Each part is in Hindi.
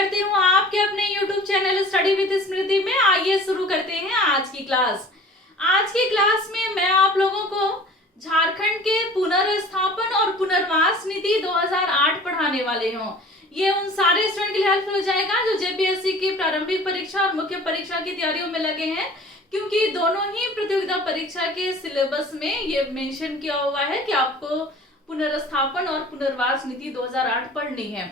करती हूँ आपके अपने YouTube चैनल स्टडी विद स्मृति में। आइए शुरू करते हैं आज की क्लास। आज की क्लास में मैं आप लोगों को झारखंड के पुनर्स्थापन और पुनर्वास नीति 2008 पढ़ाने वाले हूँ। ये उन सारे स्टूडेंट के लिए हेल्पफुल हो जाएगा जो जेपीएससी की प्रारंभिक परीक्षा और मुख्य परीक्षा की तैयारियों में लगे हैं, क्योंकि दोनों ही प्रतियोगिता परीक्षा के सिलेबस में ये मेंशन किया हुआ है कि आपको पुनर्स्थापन और पुनर्वास नीति 2008 पढ़नी है।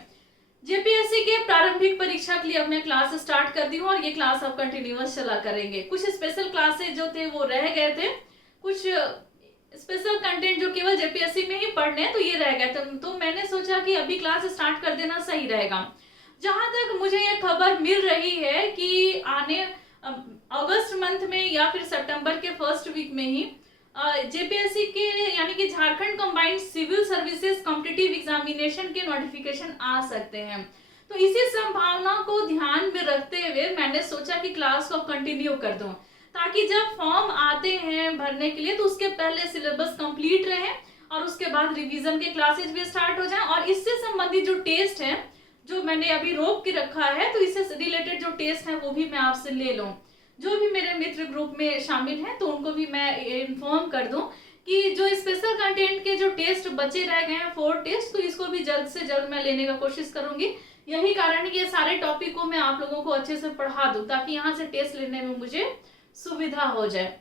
जेपीएससी के प्रारंभिक परीक्षा के लिए अब मैं क्लास स्टार्ट कर दी हूँ और ये क्लास अब कंटिन्यूअस चला करेंगे। कुछ स्पेशल क्लासेस जो थे वो रह गए थे, कुछ स्पेशल कंटेंट जो केवल जेपीएससी में ही पढ़ने हैं तो ये रह गए थे, तो मैंने सोचा कि अभी क्लास स्टार्ट कर देना सही रहेगा। जहां तक मुझे ये खबर मिल रही है कि आने अगस्त मंथ में या फिर सितंबर के फर्स्ट वीक में ही जेपीएससी के यानी कि Jharkhand combined civil services competitive examination के नोटिफिकेशन आ सकते हैं। तो इसी संभावना को ध्यान में रखते हुए मैंने सोचा कि क्लास को कंटिन्यू कर दूं, ताकि जब फॉर्म आते हैं भरने के लिए तो उसके पहले सिलेबस कंप्लीट रहे और उसके बाद रिवीजन के क्लासेज भी स्टार्ट हो जाएं। और इससे संबंधित जो टेस्ट है जो मैंने अभी रोक के रखा है, तो इससे रिलेटेड जो टेस्ट है वो भी मैं आपसे ले लूं। जो भी मेरे मित्र ग्रुप में शामिल हैं तो उनको भी मैं इन्फॉर्म कर दूं कि जो स्पेशल कंटेंट के जो टेस्ट बचे रह गए हैं 4 टेस्ट, तो इसको भी जल्द से जल्द मैं लेने का कोशिश करूंगी। यही कारण है कि ये सारे टॉपिक को मैं आप लोगों को अच्छे से पढ़ा दूं ताकि यहाँ से टेस्ट लेने में मुझे सुविधा हो जाए।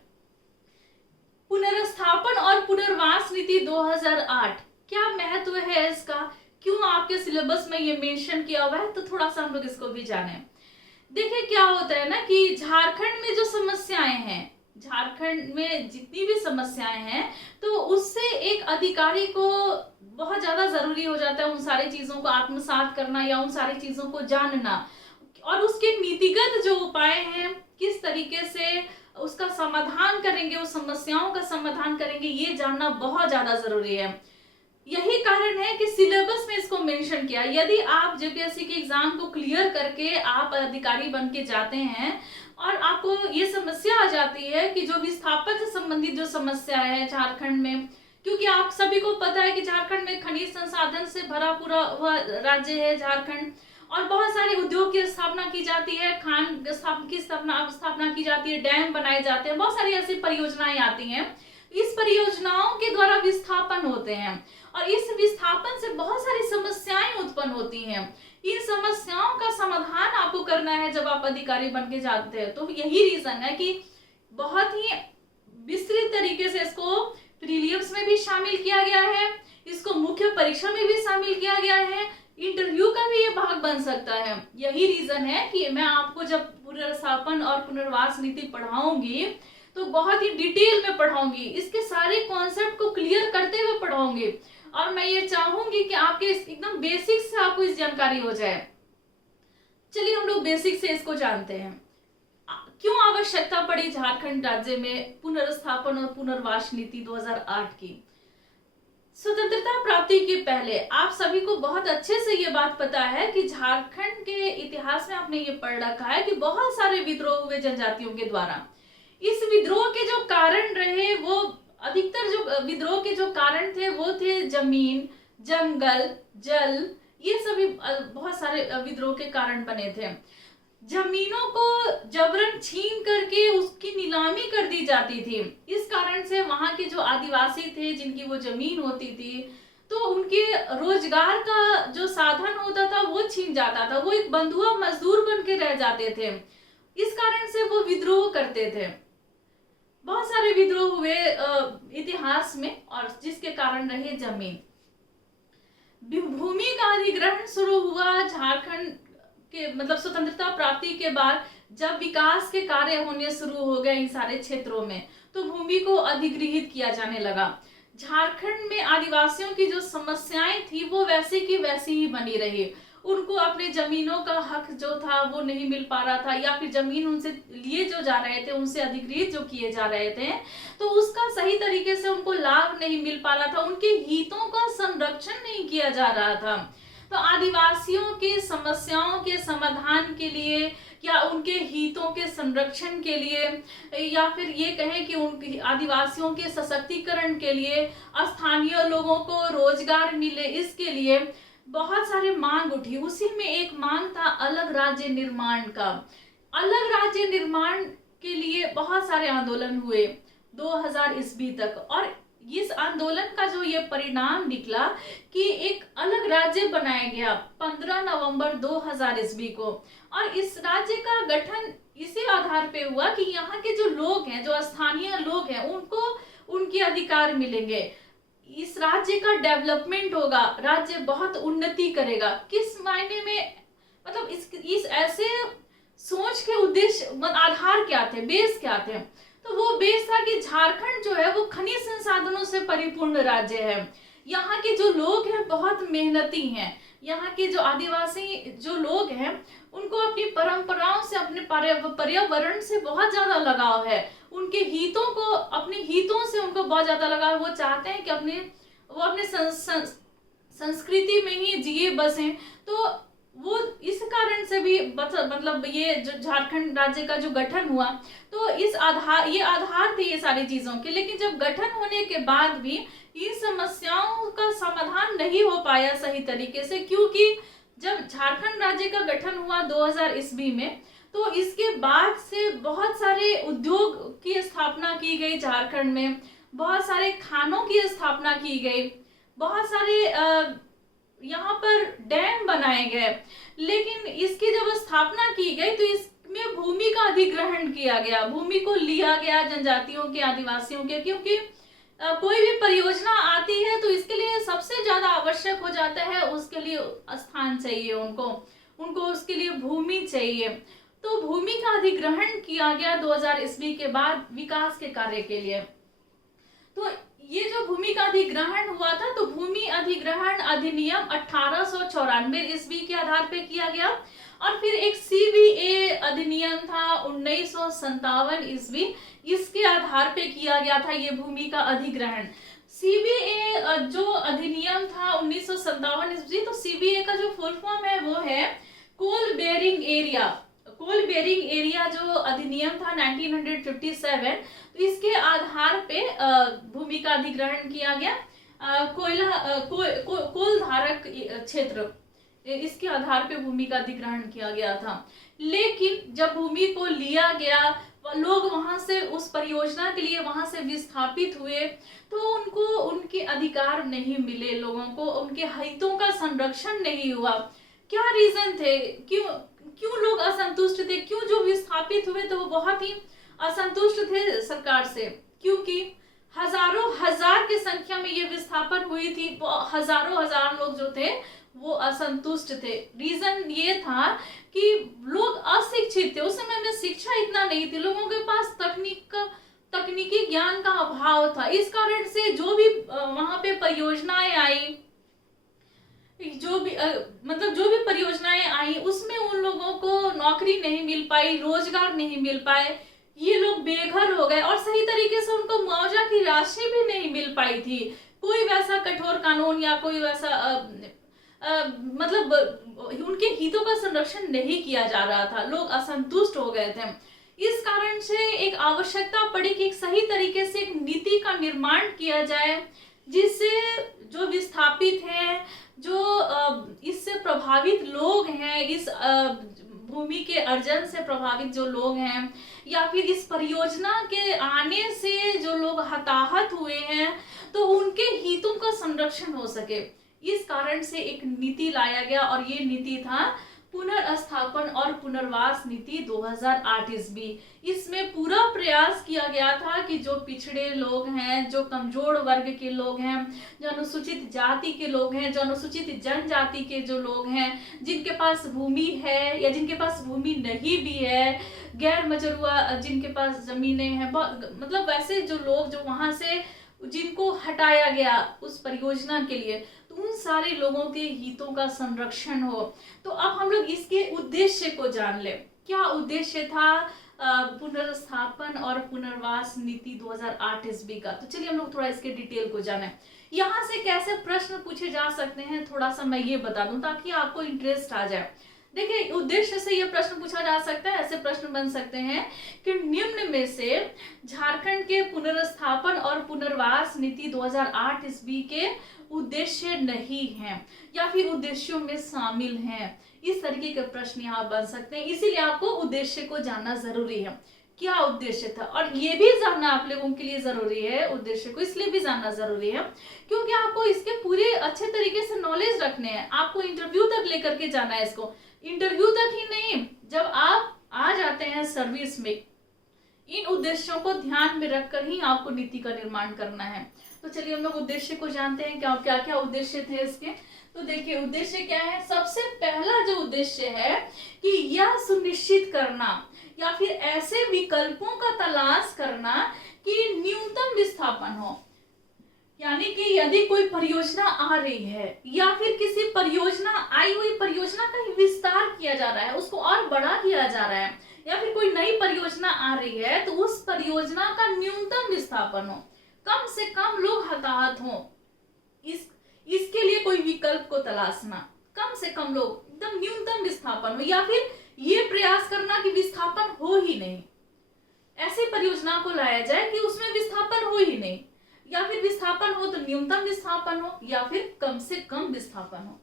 पुनर्स्थापन और पुनर्वास नीति 2008 क्या महत्व है इसका, क्यों आपके सिलेबस में ये मेंशन किया हुआ है, तो थोड़ा सा हम लोग इसको भी जाने। देखिए क्या होता है ना कि झारखंड में जो समस्याएं हैं, झारखंड में जितनी भी समस्याएं हैं, तो उससे एक अधिकारी को बहुत ज्यादा जरूरी हो जाता है उन सारी चीजों को आत्मसात करना या उन सारी चीजों को जानना, और उसके नीतिगत जो उपाय हैं किस तरीके से उसका समाधान करेंगे, उस समस्याओं का समाधान करेंगे, ये जानना बहुत ज्यादा जरूरी है। यही कारण है कि सिलेबस में इसको मेंशन किया। यदि आप जेपीएससी के एग्जाम को क्लियर करके आप अधिकारी बन के जाते हैं और आपको ये समस्या आ जाती है कि जो विस्थापन से संबंधित जो समस्या है झारखंड में, क्योंकि आप सभी को पता है कि झारखंड में खनिज संसाधन से भरा पूरा हुआ राज्य है झारखंड, और बहुत सारे उद्योग की स्थापना की जाती है, खान की स्थापना की जाती है, डैम बनाए जाते हैं, बहुत सारी ऐसी परियोजनाएं आती हैं। इस परियोजनाओं के द्वारा विस्थापन होते हैं और इस विस्थापन से बहुत सारी समस्याएं उत्पन्न होती हैं। इन समस्याओं का समाधान आपको करना है जब आप अधिकारी बन के जाते हैं। तो यही रीजन है कि बहुत ही विस्तृत तरीके से इसको प्रीलिम्स में भी शामिल किया गया है, इसको मुख्य परीक्षा में भी शामिल किया गया है, इंटरव्यू का भी ये भाग बन सकता है। यही रीजन है कि मैं आपको जब पुनर्स्थापन और पुनर्वास नीति पढ़ाऊंगी तो बहुत ही डिटेल में पढ़ाऊंगी, इसके सारे कॉन्सेप्ट को क्लियर करते हुए पढ़ाऊंगी, और मैं ये चाहूंगी कि आपके एकदम बेसिक से आपको इस जानकारी हो जाए। चलिए हम लोग बेसिक से इसको जानते हैं। क्यों आवश्यकता पड़ी झारखंड राज्य में पुनर्स्थापन और पुनर्वास नीति 2008 की? स्वतंत्रता प्राप्ति के पहले आप सभी को बहुत अच्छे से ये बात पता है कि झारखंड के इतिहास में आपने ये पढ़ रखा है कि बहुत सारे विद्रोह हुए जनजातियों के द्वारा। इस विद्रोह के जो कारण रहे, वो अधिकतर जो विद्रोह के जो कारण थे वो थे जमीन, जंगल, जल, ये सभी बहुत सारे विद्रोह के कारण बने थे। जमीनों को जबरन छीन करके उसकी नीलामी कर दी जाती थी। इस कारण से वहां के जो आदिवासी थे जिनकी वो जमीन होती थी, तो उनके रोजगार का जो साधन होता था वो छीन जाता था, वो एक बंधुआ मजदूर बन के रह जाते थे। इस कारण से वो विद्रोह करते थे। बहुत सारे विद्रोह हुए इतिहास में, और जिसके कारण रहे जमीन। भूमि का अधिग्रहण शुरू हुआ झारखंड के मतलब स्वतंत्रता प्राप्ति के बाद, जब विकास के कार्य होने शुरू हो गए इन सारे क्षेत्रों में, तो भूमि को अधिग्रहित किया जाने लगा। झारखंड में आदिवासियों की जो समस्याएं थी वो वैसे की वैसी ही बनी रही। उनको अपने जमीनों का हक जो था वो नहीं मिल पा रहा था, या फिर जमीन उनसे लिए जो जा रहे थे, उनसे अधिग्रहित जो किए जा रहे थे, तो उसका सही तरीके से उनको लाभ नहीं मिल पा रहा था, उनके हितों का संरक्षण नहीं किया जा रहा था। तो आदिवासियों की समस्याओं के समाधान के लिए या उनके हितों के संरक्षण के लिए, या फिर ये कहें कि उनके आदिवासियों के सशक्तिकरण के लिए, स्थानीय लोगों को रोजगार मिले, इसके लिए बहुत सारे मांग उठी, उसी में एक मांग था अलग राज्य निर्माण का। अलग राज्य निर्माण के लिए बहुत सारे आंदोलन हुए 2000 ईस्वी तक, और इस आंदोलन का जो ये परिणाम निकला कि एक अलग राज्य बनाया गया 15 नवंबर 2000 ईस्वी को। और इस राज्य का गठन इसी आधार पे हुआ कि यहाँ के जो लोग हैं, जो स्थानीय लोग हैं, उनको उनके अधिकार मिलेंगे, इस राज्य का डेवलपमेंट होगा, राज्य बहुत उन्नति करेगा। किस मायने में, मतलब इस ऐसे सोच के उद्देश्य, आधार क्या थे, बेस क्या थे? तो वो बेस था कि झारखंड जो है वो खनिज संसाधनों से परिपूर्ण राज्य है। यहाँ के जो लोग हैं बहुत मेहनती हैं। यहाँ के जो आदिवासी जो लोग हैं उनको अपनी परंपराओं से, अपने पर्यावरण से बहुत ज्यादा लगाव है। उनके हितों को, अपने हितों से उनको बहुत ज्यादा लगाव। वो चाहते हैं कि वो अपने संस्कृति में ही जिए बसें। तो वो इस कारण से भी मतलब ये जो झारखंड राज्य का जो गठन हुआ, तो ये आधार थे ये सारी चीजों के। लेकिन जब गठन होने के बाद भी इन समस्याओं का समाधान नहीं हो पाया सही तरीके से, क्योंकि जब झारखंड राज्य का गठन हुआ 2000 ईस्वी में, तो इसके बाद से बहुत सारे उद्योग की स्थापना की गई झारखंड में, बहुत सारे खानों की स्थापना की गई, बहुत सारे यहाँ पर डैम बनाए गए। लेकिन इसकी जब स्थापना की गई तो इसमें भूमि का अधिग्रहण किया गया, भूमि को लिया गया जनजातियों के, आदिवासियों के। क्योंकि कोई भी परियोजना आती है तो इसके लिए सबसे ज्यादा आवश्यक हो जाता है, उसके लिए स्थान चाहिए, उनको उसके लिए भूमि चाहिए। तो भूमि का अधिग्रहण किया गया 2000 ईस्वी के बाद विकास के कार्य के लिए। तो ये जो भूमि का अधिग्रहण हुआ था, तो भूमि अधिग्रहण अधिनियम 1894 ईस्वी के आधार पे किया गया। और फिर एक CBA अधिनियम था 1957 ईस्वी, इसके आधार पे किया गया था ये भूमि का अधिग्रहण। CBA जो अधिनियम था 1957 ईस्वी, तो CBA का जो फुल फॉर्म है वो है coal bearing area. Coal bearing area जो अधिनियम था 1957, तो इसके आधार पे भूमि का अधिग्रहण किया गया। कोल धारक क्षेत्र, इसके आधार पे भूमि का अधिग्रहण किया गया था। लेकिन जब भूमि को लिया गया, लोग वहां से उस परियोजना के लिए वहां से विस्थापित हुए, तो उनको उनके अधिकार नहीं मिले, लोगों को उनके हितों का संरक्षण नहीं हुआ। क्या रीजन थे, क्यों लोग असंतुष्ट थे, क्यों जो विस्थापित हुए तो वो बहुत ही असंतुष्ट थे सरकार से? क्योंकि हजारों हजार की संख्या में ये विस्थापन हुई थी, हजारों हजार लोग जो थे वो असंतुष्ट थे। रीजन ये था कि लोग अशिक्षित थे, उस समय में शिक्षा इतना नहीं थी, लोगों के पास तकनीकी ज्ञान का अभाव था। इस कारण से जो भी वहां पे परियोजनाएं आई, जो भी परियोजनाएं आई, उसमें उन लोगों को नौकरी नहीं मिल पाई, रोजगार नहीं मिल पाए, ये लोग बेघर हो गए, और सही तरीके से उनको मुआवजा की राशि भी नहीं मिल पाई थी। कोई वैसा कठोर कानून या कोई वैसा मतलब उनके हितों का संरक्षण नहीं किया जा रहा था, लोग असंतुष्ट हो गए थे। इस कारण से एक आवश्यकता पड़ी कि एक सही तरीके से एक नीति का निर्माण किया जाए, जिससे जो विस्थापित हैं, जो इससे प्रभावित लोग हैं, इस भूमि के अर्जन से प्रभावित जो लोग हैं, या फिर इस परियोजना के आने से जो लोग हताहत हुए हैं, तो उनके हितों का संरक्षण हो सके। इस कारण से एक नीति लाया गया, और ये नीति था पुनर्स्थापन और पुनर्वास नीति 2008 ईस्वी। इसमें पूरा प्रयास किया गया था कि जो पिछड़े लोग हैं, जो कमजोर वर्ग के लोग हैं, जो अनुसूचित जाति के लोग हैं, जो अनुसूचित जनजाति के जो लोग हैं, जिनके पास भूमि है या जिनके पास भूमि नहीं भी है, गैर मजरूआ जिनके पास जमीनें हैं, मतलब वैसे जो लोग जो वहां से जिनको हटाया गया उस परियोजना के लिए, तो उन सारे लोगों के हितों का संरक्षण हो। तो अब हम लोग इसके उद्देश्य को जान ले। क्या उद्देश्य था पुनर्स्थापन और पुनर्वास नीति 2008 ईस्वी का? तो चलिए हम लोग थोड़ा इसके डिटेल को जाने। यहाँ से कैसे प्रश्न पूछे जा सकते हैं थोड़ा सा मैं ये बता दूं, ताकि आपको इंटरेस्ट आ जाए। देखिए, उद्देश्य से यह प्रश्न पूछा जा सकता है, ऐसे प्रश्न बन सकते हैं कि निम्न में से झारखंड के पुनर्स्थापन और पुनर्वास नीति 2008 ईस्वी के उद्देश्य नहीं है या फिर उद्देश्यों में शामिल हैं। इस तरीके के प्रश्न यहाँ बन सकते हैं, इसीलिए आपको उद्देश्य को जानना जरूरी है। क्या उद्देश्य था, और ये भी जानना आप लोगों के लिए जरूरी है। उद्देश्य को इसलिए भी जानना जरूरी है क्योंकि आपको इसके पूरे अच्छे तरीके से नॉलेज रखने हैं। आपको इंटरव्यू तक लेकर के जाना है इसको। इंटरव्यू तक ही नहीं, जब आप आ जाते हैं सर्विस में, इन उद्देश्यों को ध्यान में रखकर ही आपको नीति का निर्माण करना है। तो चलिए हम लोग उद्देश्य को जानते हैं, क्या क्या उद्देश्य थे इसके। तो देखिए उद्देश्य क्या है। सबसे पहला जो उद्देश्य है कि यह सुनिश्चित करना या फिर ऐसे विकल्पों का तलाश करना कि न्यूनतम विस्थापन हो। यानी कि यदि कोई परियोजना आ रही है या फिर किसी परियोजना आई हुई परियोजना का विस्तार किया जा रहा है, उसको और बड़ा किया जा रहा है, या फिर कोई नई परियोजना आ रही है तो उस परियोजना का न्यूनतम विस्थापन हो, कम से कम लोग हताहत हो, इसके लिए कोई विकल्प को तलाशना। कम से कम लोग, एकदम न्यूनतम विस्थापन हो, या फिर ये प्रयास करना कि विस्थापन हो ही नहीं। ऐसी परियोजना को लाया जाए कि उसमें विस्थापन हो ही नहीं, या फिर विस्थापन हो तो न्यूनतम विस्थापन हो, या फिर कम से कम विस्थापन हो।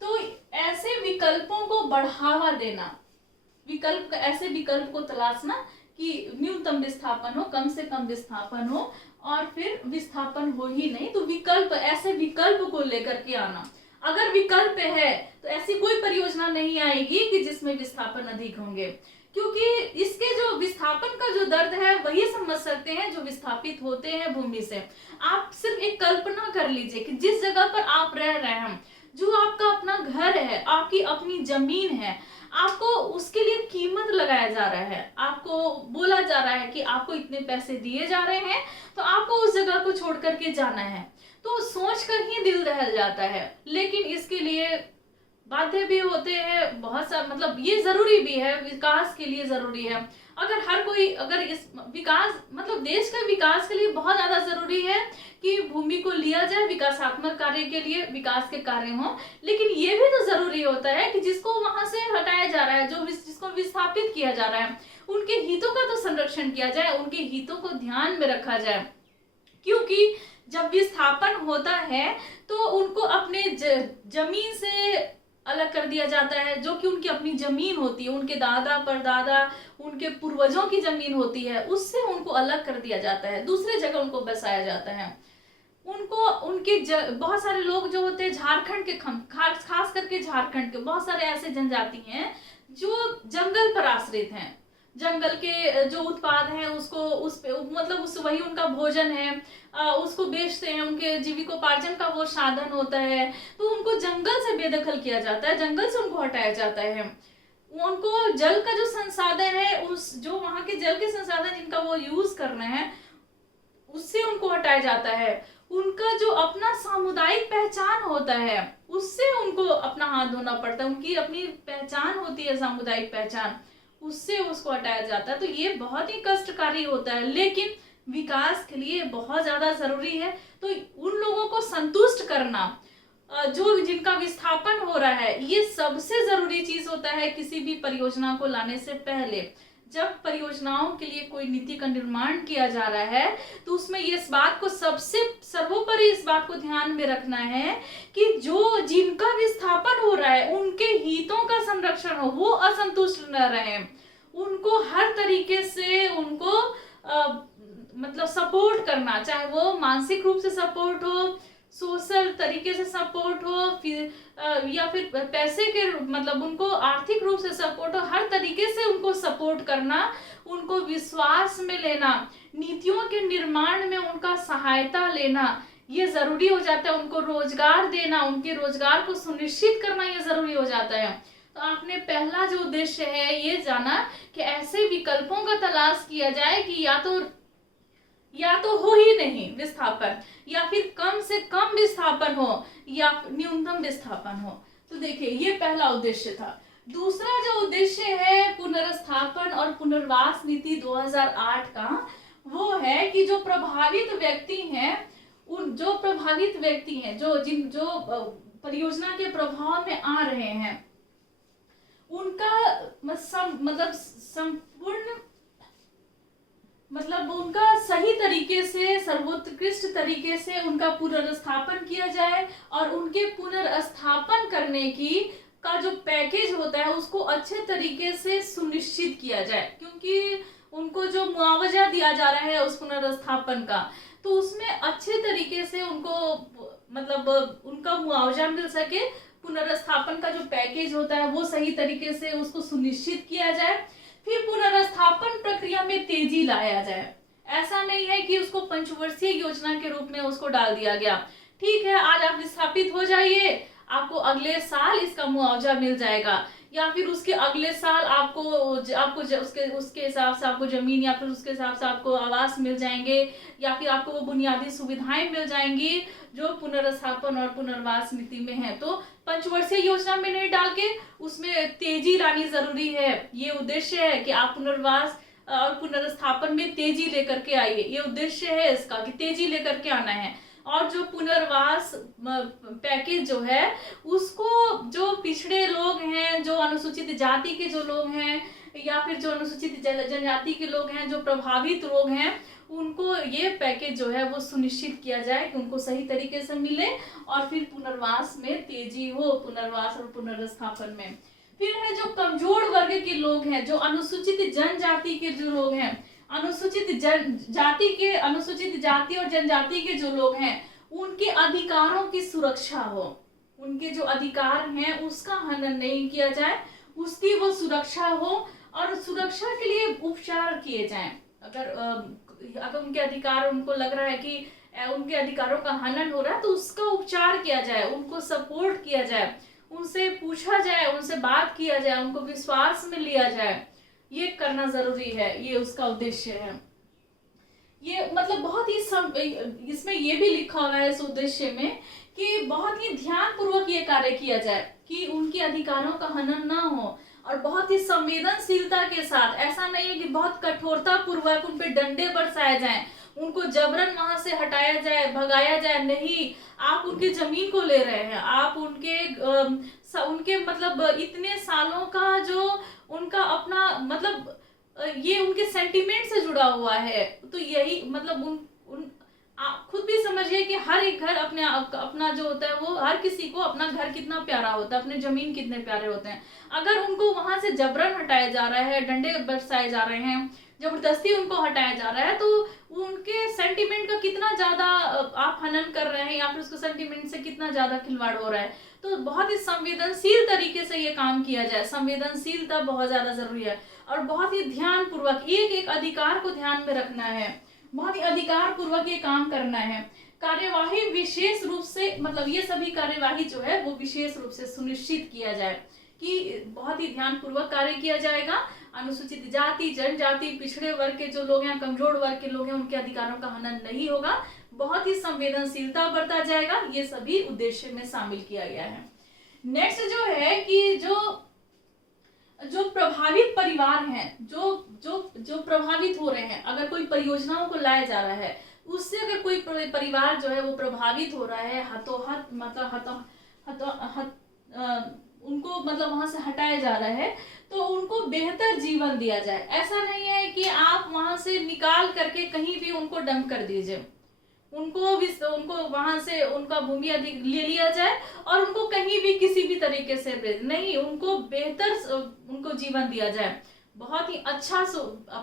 तो ऐसे विकल्पों को बढ़ावा देना, ऐसे विकल्प को तलाशना कि न्यूनतम विस्थापन हो, कम से कम विस्थापन हो, और फिर विस्थापन हो ही नहीं तो विकल्प, ऐसे विकल्प को लेकर के आना। अगर विकल्प है तो ऐसी कोई परियोजना नहीं आएगी कि जिसमें विस्थापन अधिक होंगे, क्योंकि इसके जो विस्थापन का जो दर्द है वही समझ सकते हैं जो विस्थापित होते हैं भूमि से। आप सिर्फ एक कल्पना कर लीजिए कि जिस जगह पर आप रह रहे हैं, जो आपका अपना घर है, आपकी अपनी जमीन है, आपको उसके लिए कीमत लगाया जा रहा है, आपको बोला जा रहा है कि आपको इतने पैसे दिए जा रहे हैं तो आपको उस जगह को छोड़ करके जाना है, तो सोच कर ही दिल दहल जाता है। लेकिन इसके लिए बाध्य भी होते हैं बहुत सा, मतलब ये जरूरी भी है, विकास के लिए जरूरी है। अगर हर कोई, अगर इस विकास, मतलब देश का विकास के लिए बहुत ज्यादा जरूरी है कि भूमि को लिया जाए विकासात्मक कार्य के लिए, विकास के कार्य हो, लेकिन ये भी तो जरूरी होता है कि जिसको वहां से हटाया जा रहा है, जिसको विस्थापित किया जा रहा है, उनके हितों का तो संरक्षण किया जाए, उनके हितों को ध्यान में रखा जाए। क्योंकि जब विस्थापन होता है तो उनको अपने जमीन से अलग कर दिया जाता है, जो कि उनकी अपनी जमीन होती है, उनके दादा परदादा, उनके पूर्वजों की जमीन होती है, उससे उनको अलग कर दिया जाता है, दूसरे जगह उनको बसाया जाता है। उनको उनके बहुत सारे लोग जो होते हैं झारखंड के, खास करके झारखंड के बहुत सारे ऐसे जनजाति हैं जो जंगल पर आश्रित हैं, जंगल के जो उत्पाद हैं उसको वही उनका भोजन है, उसको बेचते हैं, उनके जीविकोपार्जन का वो साधन होता है। तो उनको जंगल से बेदखल किया जाता है, जंगल से उनको हटाया जाता है। उनको जल का जो संसाधन है, उस जो वहां के जल के संसाधन जिनका वो यूज कर रहे हैं, उससे उनको हटाया जाता है। उनका जो अपना सामुदायिक पहचान होता है उससे उनको अपना हाथ धोना पड़ता है, उनकी अपनी पहचान होती है सामुदायिक पहचान, उससे उसको हटाया जाता है। तो ये बहुत ही कष्टकारी होता है, लेकिन विकास के लिए बहुत ज्यादा जरूरी है। तो उन लोगों को संतुष्ट करना, जो जिनका विस्थापन हो रहा है, ये सबसे जरूरी चीज होता है किसी भी परियोजना को लाने से पहले। जब परियोजनाओं के लिए कोई नीति का निर्माण किया जा रहा है तो उसमें ये इस बात को सबसे सर्वोपरि इस बात को ध्यान में रखना है कि जो जिनका विस्थापन हो रहा है उनके हितों का संरक्षण हो, वो असंतुष्ट न रहे, उनको हर तरीके से उनको मतलब सपोर्ट करना, चाहे वो मानसिक रूप से सपोर्ट हो, सोशल तरीके से सपोर्ट हो, फिर या फिर पैसे के मतलब उनको आर्थिक रूप से सपोर्ट हो, हर तरीके से उनको सपोर्ट करना, उनको विश्वास में लेना, नीतियों के निर्माण में उनका सहायता लेना, ये जरूरी हो जाता है। उनको रोजगार देना, उनके रोजगार को सुनिश्चित करना ये जरूरी हो जाता है। तो आपने पहला जो उद्देश्य है ये जाना कि ऐसे विकल्पों का तलाश किया जाए कि या तो हो ही नहीं विस्थापन, या फिर कम से कम विस्थापन हो, या न्यूनतम विस्थापन हो। तो देखिए ये पहला उद्देश्य था। दूसरा जो उद्देश्य है पुनर्स्थापन और पुनर्वास नीति 2008 का, वो है कि जो प्रभावित व्यक्ति हैं जो परियोजना के प्रभाव में आ रहे हैं, उनका मतलब संपूर्ण मतलब उनका सही तरीके से, सर्वोत्कृष्ट तरीके से उनका पुनर्स्थापन किया जाए, और उनके पुनर्स्थापन करने की का जो पैकेज होता है उसको अच्छे तरीके से सुनिश्चित किया जाए, क्योंकि उनको जो मुआवजा दिया जा रहा है उस पुनर्स्थापन का, तो उसमें अच्छे तरीके से उनको मतलब उनका मुआवजा मिल सके, पुनर्स्थापन का जो पैकेज होता है वो सही तरीके से उसको सुनिश्चित किया जाए, फिर पुनर्स्थापन प्रक्रिया में तेजी लाया जाए। ऐसा नहीं है कि उसको पंचवर्षीय योजना के रूप में उसको डाल दिया गया, ठीक है आज आप विस्थापित हो जाइए, आपको अगले साल इसका मुआवजा मिल जाएगा, या फिर उसके अगले साल आपको उसके हिसाब से आपको जमीन, या फिर उसके हिसाब से आपको आवास मिल जाएंगे, या फिर आपको वो बुनियादी सुविधाएं मिल जाएंगी जो पुनर्स्थापन और पुनर्वास नीति में है। तो पंचवर्षीय योजना में नहीं डाल के उसमें तेजी लानी जरूरी है। ये उद्देश्य है कि आप पुनर्वास और पुनर्स्थापन में तेजी लेकर के आइए, ये उद्देश्य है इसका कि तेजी लेकर के आना है। और जो पुनर्वास पैकेज जो है उसको जो पिछड़े लोग हैं, जो अनुसूचित जाति के जो लोग हैं, या फिर जो अनुसूचित जनजाति के लोग हैं, जो प्रभावित लोग हैं, उनको ये पैकेज जो है वो सुनिश्चित किया जाए कि उनको सही तरीके से मिले और फिर पुनर्वास में तेजी हो, पुनर्वास और पुनर्स्थापन में। फिर है जो कमजोर वर्ग के लोग हैं, जो अनुसूचित जनजाति के जो लोग हैं, अनुसूचित जाति और जनजाति के जो लोग हैं, उनके अधिकारों की सुरक्षा हो, उनके जो अधिकार हैं उसका हनन नहीं किया जाए, उसकी वो सुरक्षा हो, और सुरक्षा के लिए उपचार किए जाएं। अगर उनके अधिकार, उनको लग रहा है कि उनके अधिकारों का हनन हो रहा है, तो उसका उपचार किया जाए, उनको सपोर्ट किया जाए, उनसे पूछा जाए, उनसे बात किया जाए, उनको विश्वास में लिया जाए, ये करना जरूरी है, ये उसका उद्देश्य है। ये मतलब बहुत ही इसमें ये भी लिखा हुआ है इस उद्देश्य में कि बहुत ही ध्यान पूर्वक ये कार्य किया जाए कि उनके अधिकारों का हनन ना हो, और बहुत ही संवेदनशीलता के साथ, ऐसा नहीं है कि बहुत कठोरता पूर्वक उन पे डंडे बरसाए जाएं, उनको जबरन वहां से हटाया जाए, भगाया जाए, नहीं। आप उनकी जमीन को ले रहे हैं, आप उनके मतलब इतने सालों का जो उनका अपना मतलब ये उनके सेंटिमेंट से जुड़ा हुआ है, तो यही मतलब आप खुद भी समझिए कि हर एक घर अपना जो होता है, वो हर किसी को अपना घर कितना प्यारा होता है, अपने जमीन कितने प्यारे होते हैं। अगर उनको वहां से जबरन हटाया जा रहा है, डंडे बरसाए जा रहे हैं, जबरदस्ती उनको हटाया जा रहा है, तो उनके सेंटिमेंट का कितना ज्यादा आप हनन कर रहे हैं, या फिर उसके सेंटिमेंट से कितना ज्यादा खिलवाड़ हो रहा है। तो बहुत ही संवेदनशील तरीके से ये काम किया जाए, संवेदनशीलता बहुत ज्यादा जरूरी है, और बहुत ही ध्यान पूर्वक एक एक अधिकार को ध्यान में रखना है, बहुत ही अधिकार पूर्वक ये काम करना है। कार्यवाही विशेष रूप से मतलब ये सभी कार्यवाही जो है वो विशेष रूप से सुनिश्चित किया जाए कि बहुत ही ध्यान पूर्वक कार्य किया जाएगा। अनुसूचित जाति, जनजाति, पिछड़े वर्ग के जो लोग हैं, कमजोर वर्ग के लोग हैं, उनके अधिकारों का हनन नहीं होगा, बहुत ही संवेदनशीलता बरता जाएगा। ये सभी उद्देश्य में शामिल किया गया है। नेक्स्ट जो है कि जो प्रभावित परिवार हैं, जो प्रभावित हो रहे हैं, अगर कोई परियोजनाओं को लाया जा रहा है, उससे अगर कोई परिवार जो है वो प्रभावित हो रहा है, हतोहत मतलब उनको मतलब वहां से हटाया जा रहा है, तो उनको बेहतर जीवन दिया जाए। ऐसा नहीं है कि आप वहां से निकाल करके कहीं भी उनको डंप कर दीजिए, उनको वहां से उनका भूमि अधिक ले लिया जाए और उनको कहीं भी किसी भी तरीके से नहीं, उनको बेहतर उनको जीवन दिया जाए, बहुत ही अच्छा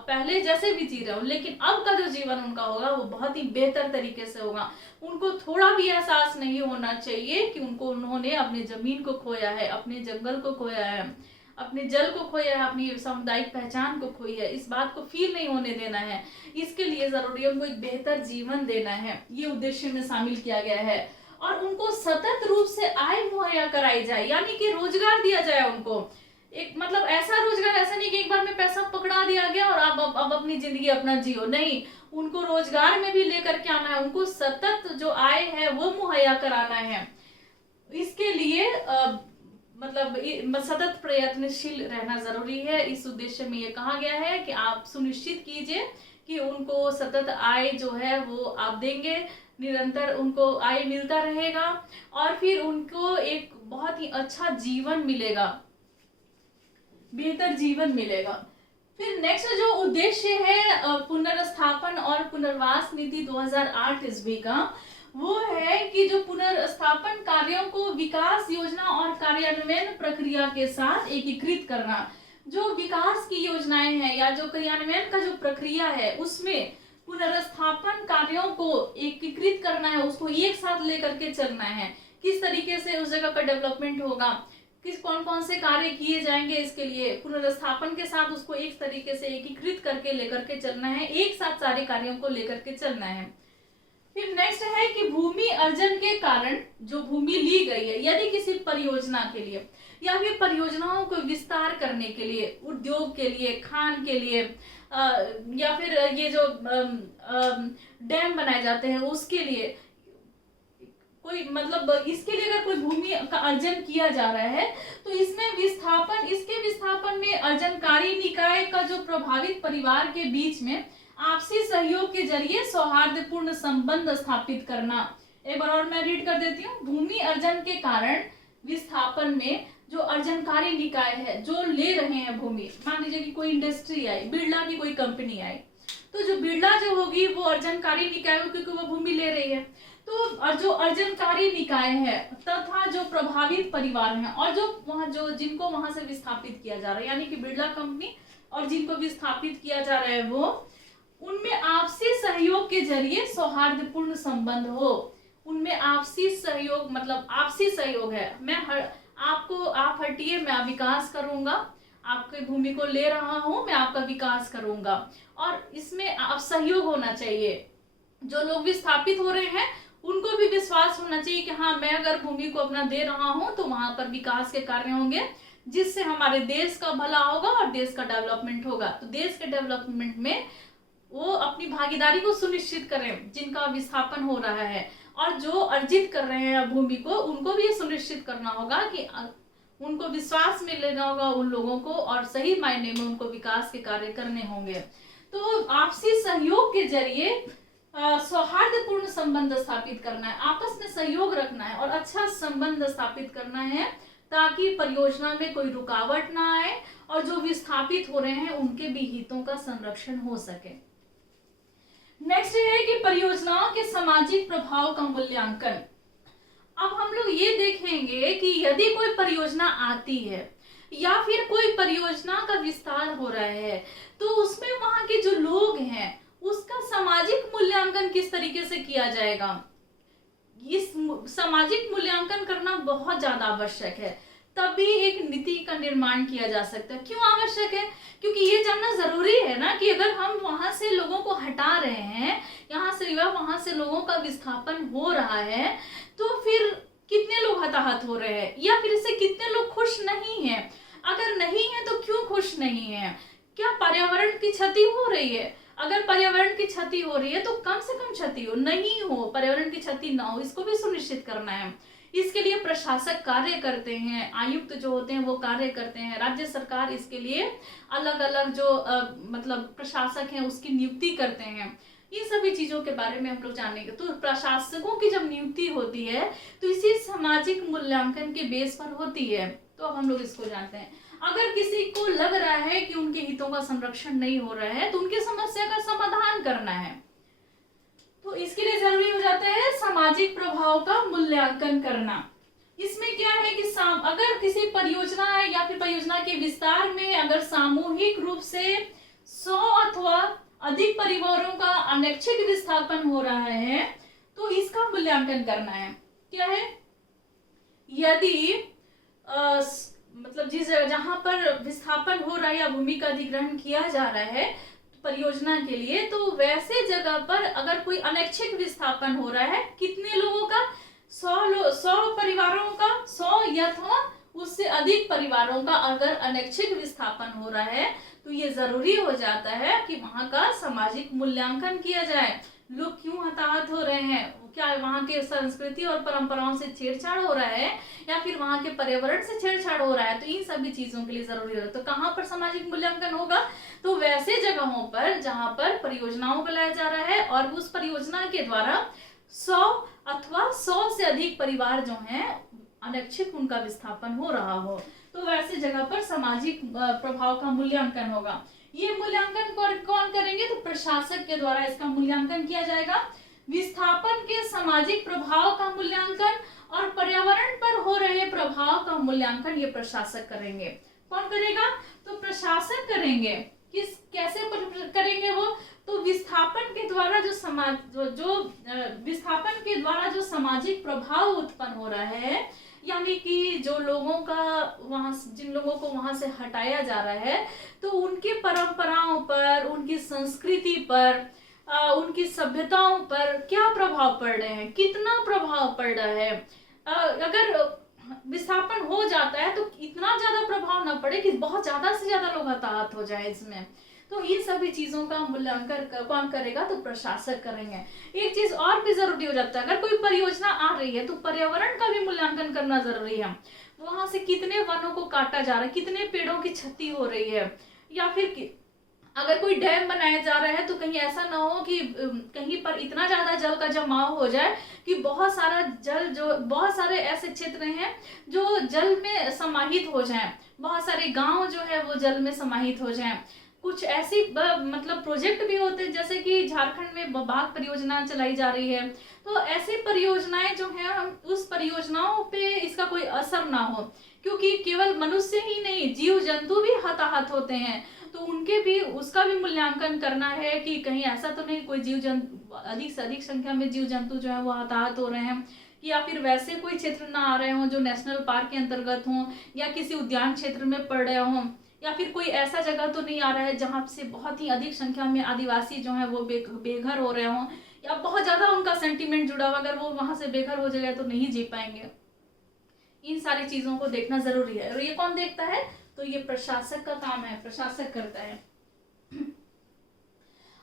पहले जैसे भी जी रहे हो, लेकिन अब का जो जीवन उनका होगा वो बहुत ही बेहतर तरीके से होगा। उनको थोड़ा भी एहसास नहीं होना चाहिए कि उन्होंने अपने जमीन को खोया है, अपने जंगल को खोया है, अपने जल को खोया है, अपनी सामुदायिक पहचान को खोई है। इस बात को फील नहीं होने देना है। इसके लिए जरूरी है उनको एक बेहतर जीवन देना है, ये उद्देश्य में शामिल किया गया है। और उनको सतत रूप से आय मुहैया कराई जाए, यानी कि रोजगार दिया जाए उनको। एक मतलब ऐसा रोजगार, ऐसा नहीं कि एक बार में पैसा पकड़ा दिया गया और अब अपनी जिंदगी अपना जियो, नहीं, उनको रोजगार में भी लेकर के आना है, उनको सतत जो आय है वो मुहैया कराना है। इसके लिए मतलब सतत प्रयत्नशील रहना जरूरी है। इस उद्देश्य में ये कहा गया है कि आप सुनिश्चित कीजिए कि उनको सतत आय जो है वो आप देंगे, निरंतर उनको आय मिलता रहेगा, और फिर उनको एक बहुत ही अच्छा जीवन मिलेगा, बेहतर जीवन मिलेगा। फिर नेक्स्ट जो उद्देश्य है पुनर्स्थापन और पुनर्वास नीति 2008 ईस्वी का, वो है कि जो पुनर्स्थापन कार्यों को विकास योजना और कार्यान्वयन प्रक्रिया के साथ एकीकृत करना। जो विकास की योजनाएं हैं या जो कार्यान्वयन का जो प्रक्रिया है उसमें पुनर्स्थापन कार्यों को एकीकृत करना है, उसको एक साथ लेकर के चलना है। किस तरीके से उस जगह का डेवलपमेंट होगा, किस कौन कौन से कार्य किए जाएंगे, इसके लिए पुनर्स्थापन के साथ उसको एक तरीके से एकीकृत करके लेकर के चलना है, एक साथ सारे कार्यों को लेकर के चलना है। फिर नेक्स्ट है कि भूमि अर्जन के कारण जो भूमि ली गई है, यदि किसी परियोजना के लिए या फिर परियोजनाओं को विस्तार करने के लिए, उद्योग के लिए, खान के लिए या फिर ये जो डैम बनाए जाते हैं उसके लिए, कोई मतलब इसके लिए अगर कोई भूमि का अर्जन किया जा रहा है तो इसमें इसके विस्थापन में अर्जनकारी निकाय का जो प्रभावित परिवार के बीच में आपसी सहयोग के जरिए सौहार्दपूर्ण संबंध स्थापित करना। एक बार और मैं रीड कर देती हूँ। भूमि अर्जन के कारण विस्थापन में जो अर्जनकारी निकाय है, जो ले रहे हैं भूमि, मान लीजिए कि कोई इंडस्ट्री आई, बिरला की कोई कंपनी आई, तो जो बिरला जो होगी वो अर्जनकारी निकाय हो, क्योंकि वो भूमि ले रही है। तो जो अर्जनकारी निकाय है तथा जो प्रभावित परिवार हैं और जो जिनको वहां से विस्थापित किया जा रहा है, यानी कि बिरला कंपनी और जिनको विस्थापित किया जा रहा है, वो उनमें आपसी सहयोग के जरिए सौहार्दपूर्ण संबंध हो। उनमें आपसी सहयोग मतलब आपसी सहयोग है, आप हटिए, मैं विकास करूंगा, आपकी भूमि को ले रहा हूं, मैं आपका विकास करूंगा, और इसमें आप सहयोग होना चाहिए। जो लोग विस्थापित हो रहे हैं उनको भी विश्वास होना चाहिए कि हाँ, मैं अगर भूमि को अपना दे रहा हूं तो वहां पर विकास के कार्य होंगे, जिससे हमारे देश का भला होगा और देश का डेवलपमेंट होगा। तो देश के डेवलपमेंट में वो अपनी भागीदारी को सुनिश्चित करें, जिनका विस्थापन हो रहा है, और जो अर्जित कर रहे हैं भूमि को, उनको भी ये सुनिश्चित करना होगा कि उनको विश्वास में लेना होगा उन लोगों को, और सही मायने में उनको विकास के कार्य करने होंगे। तो आपसी सहयोग के जरिए सौहार्दपूर्ण संबंध स्थापित करना है, आपस में सहयोग रखना है और अच्छा संबंध स्थापित करना है, ताकि परियोजना में कोई रुकावट ना आए और जो विस्थापित हो रहे हैं उनके भी हितों का संरक्षण हो सके। नेक्स्ट है कि परियोजनाओं के सामाजिक प्रभाव का मूल्यांकन। अब हम लोग ये देखेंगे कि यदि कोई परियोजना आती है या फिर कोई परियोजना का विस्तार हो रहा है, तो उसमें वहां के जो लोग हैं उसका सामाजिक मूल्यांकन किस तरीके से किया जाएगा। इस सामाजिक मूल्यांकन करना बहुत ज्यादा आवश्यक है, तभी एक नीति का निर्माण किया जा सकता है। क्यों आवश्यक है? क्योंकि ये जानना जरूरी है ना कि अगर हम वहां से लोगों को हटा रहे हैं, यहाँ से या वहां से लोगों का विस्थापन हो रहा है, तो फिर कितने लोग हताहत हो रहे हैं या फिर इससे कितने लोग खुश नहीं हैं। अगर नहीं है तो क्यों खुश नहीं है? क्या पर्यावरण की क्षति हो रही है? अगर पर्यावरण की क्षति हो रही है तो कम से कम क्षति हो, नहीं हो, पर्यावरण की क्षति ना हो, इसको भी सुनिश्चित करना है। इसके लिए प्रशासक कार्य करते हैं, आयुक्त जो होते हैं वो कार्य करते हैं, राज्य सरकार इसके लिए अलग अलग जो मतलब प्रशासक हैं उसकी नियुक्ति करते हैं। इन सभी चीजों के बारे में हम लोग जानेंगे। तो प्रशासकों की जब नियुक्ति होती है तो इसी सामाजिक मूल्यांकन के बेस पर होती है। तो अब हम लोग इसको जानते हैं। अगर किसी को लग रहा है कि उनके हितों का संरक्षण नहीं हो रहा है तो उनकी समस्या का समाधान करना है, तो इसके लिए जरूरी हो जाता है सामाजिक प्रभाव का मूल्यांकन करना। इसमें क्या है कि अगर किसी परियोजना है या फिर परियोजना के विस्तार में अगर सामूहिक रूप से 100 अथवा अधिक परिवारों का अनैच्छिक विस्थापन हो रहा है तो इसका मूल्यांकन करना है। क्या है? यदि मतलब जिस जहां पर विस्थापन हो रहा है या भूमि का अधिग्रहण किया जा रहा है परियोजना के लिए, तो वैसे जगह पर अगर कोई अनैच्छिक विस्थापन हो रहा है, कितने लोगों का? 100 परिवारों का, 100 या उससे अधिक परिवारों का अगर अनैच्छिक विस्थापन हो रहा है तो ये जरूरी हो जाता है कि वहां का सामाजिक मूल्यांकन किया जाए। लोग क्यों हताहत हो रहे हैं? क्या वहां के संस्कृति और परंपराओं से छेड़छाड़ हो रहा है या फिर वहां के पर्यावरण से छेड़छाड़ हो रहा है? तो इन सभी चीजों के लिए जरूरी है। तो कहाँ पर सामाजिक मूल्यांकन होगा? तो वैसे जगहों पर जहां पर परियोजनाओं को लाया जा रहा है और उस परियोजना के द्वारा 100 अथवा 100 से अधिक परिवार जो हैं अनैच्छिक उनका विस्थापन हो रहा हो, तो वैसे जगह पर सामाजिक प्रभाव का मूल्यांकन होगा। ये मूल्यांकन कौन करेंगे? तो प्रशासक के द्वारा इसका मूल्यांकन किया जाएगा। विस्थापन के सामाजिक प्रभाव का मूल्यांकन और पर्यावरण पर हो रहे प्रभाव का मूल्यांकन ये प्रशासक करेंगे। कौन करेगा? तो प्रशासक करेंगे। कैसे करेंगे वो? तो विस्थापन के द्वारा विस्थापन के द्वारा जो सामाजिक प्रभाव उत्पन्न हो रहा है, यानी कि जो लोगों का जिन लोगों को वहां से हटाया जा रहा है, तो उनकी परंपराओं पर, उनकी संस्कृति पर, उनकी सभ्यताओं पर क्या प्रभाव पड़ रहे हैं, कितना प्रभाव पड़ रहा है। अगर विस्थापन हो जाता है तो इतना ज्यादा प्रभाव ना पड़े कि बहुत ज्यादा से ज्यादा लोग हताहत हो जाए इसमें। तो इन सभी चीजों का मूल्यांकन कौन करेगा? तो प्रशासक करेंगे। एक चीज और भी जरूरी हो जाता है, अगर कोई परियोजना आ रही है तो पर्यावरण का भी मूल्यांकन करना जरूरी है। वहां से कितने वनों को काटा जा रहा है, कितने पेड़ों की क्षति हो रही है, या फिर अगर कोई डैम बनाया जा रहा है तो कहीं ऐसा ना हो कि कहीं पर इतना ज्यादा जल का जमाव हो जाए कि बहुत सारे ऐसे क्षेत्र हैं जो जल में समाहित हो जाएं, बहुत सारे गांव जो है वो जल में समाहित हो जाएं। कुछ ऐसी मतलब प्रोजेक्ट भी होते हैं, जैसे कि झारखंड में बाघ परियोजना चलाई जा रही है, तो ऐसी परियोजनाएं जो है हम उस परियोजनाओं पे इसका कोई असर ना हो, क्योंकि केवल मनुष्य ही नहीं, जीव जंतु भी हताहत होते हैं, तो उसका भी मूल्यांकन करना है कि कहीं ऐसा तो नहीं कोई जीव जंतु, अधिक से अधिक संख्या में जीव जंतु जो है वो हताहत हो रहे हैं, या फिर वैसे कोई क्षेत्र ना आ रहे हों जो नेशनल पार्क के अंतर्गत हों या किसी उद्यान क्षेत्र में पड़ रहे हों, या फिर कोई ऐसा जगह तो नहीं आ रहा है जहां से बहुत ही अधिक संख्या में आदिवासी जो है वो बेघर हो रहे हों, या बहुत ज्यादा उनका सेंटीमेंट जुड़ा हुआ, अगर वो वहां से बेघर हो जाएगा तो नहीं जी पाएंगे। इन सारी चीजों को देखना जरूरी है, और ये कौन देखता है? तो ये प्रशासक का काम है, प्रशासक करता है।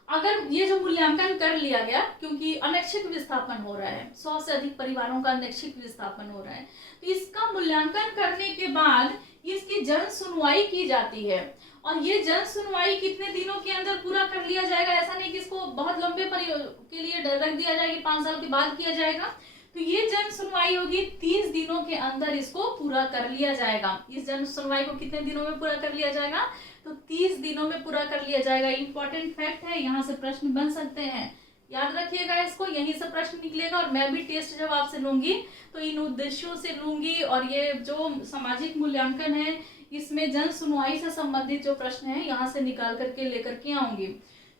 अगर ये जो मूल्यांकन कर लिया गया, क्योंकि अनैच्छिक विस्थापन हो रहा है, 100 से अधिक परिवारों का अनैच्छिक विस्थापन हो रहा है, तो इसका मूल्यांकन करने के बाद इसकी जन सुनवाई की जाती है। और ये जन सुनवाई कितने दिनों के अंदर पूरा कर लिया जाएगा? ऐसा नहीं कि इसको बहुत लंबे के लिए रख दिया जाएगा, 5 साल के बाद किया जाएगा। तो ये जन सुनवाई होगी 30 दिनों के अंदर इसको पूरा कर लिया जाएगा। इस जन सुनवाई को कितने दिनों में पूरा कर लिया जाएगा? तो 30 दिनों में पूरा कर लिया जाएगा। इंपॉर्टेंट फैक्ट है, यहाँ से प्रश्न बन सकते हैं, याद रखिएगा इसको, यहीं से प्रश्न निकलेगा। और मैं भी टेस्ट जब आपसे लूंगी तो इन उद्देश्यों से लूंगी, और ये जो सामाजिक मूल्यांकन है इसमें जन सुनवाई से संबंधित जो प्रश्न है यहाँ से निकाल करके लेकर के आऊंगी।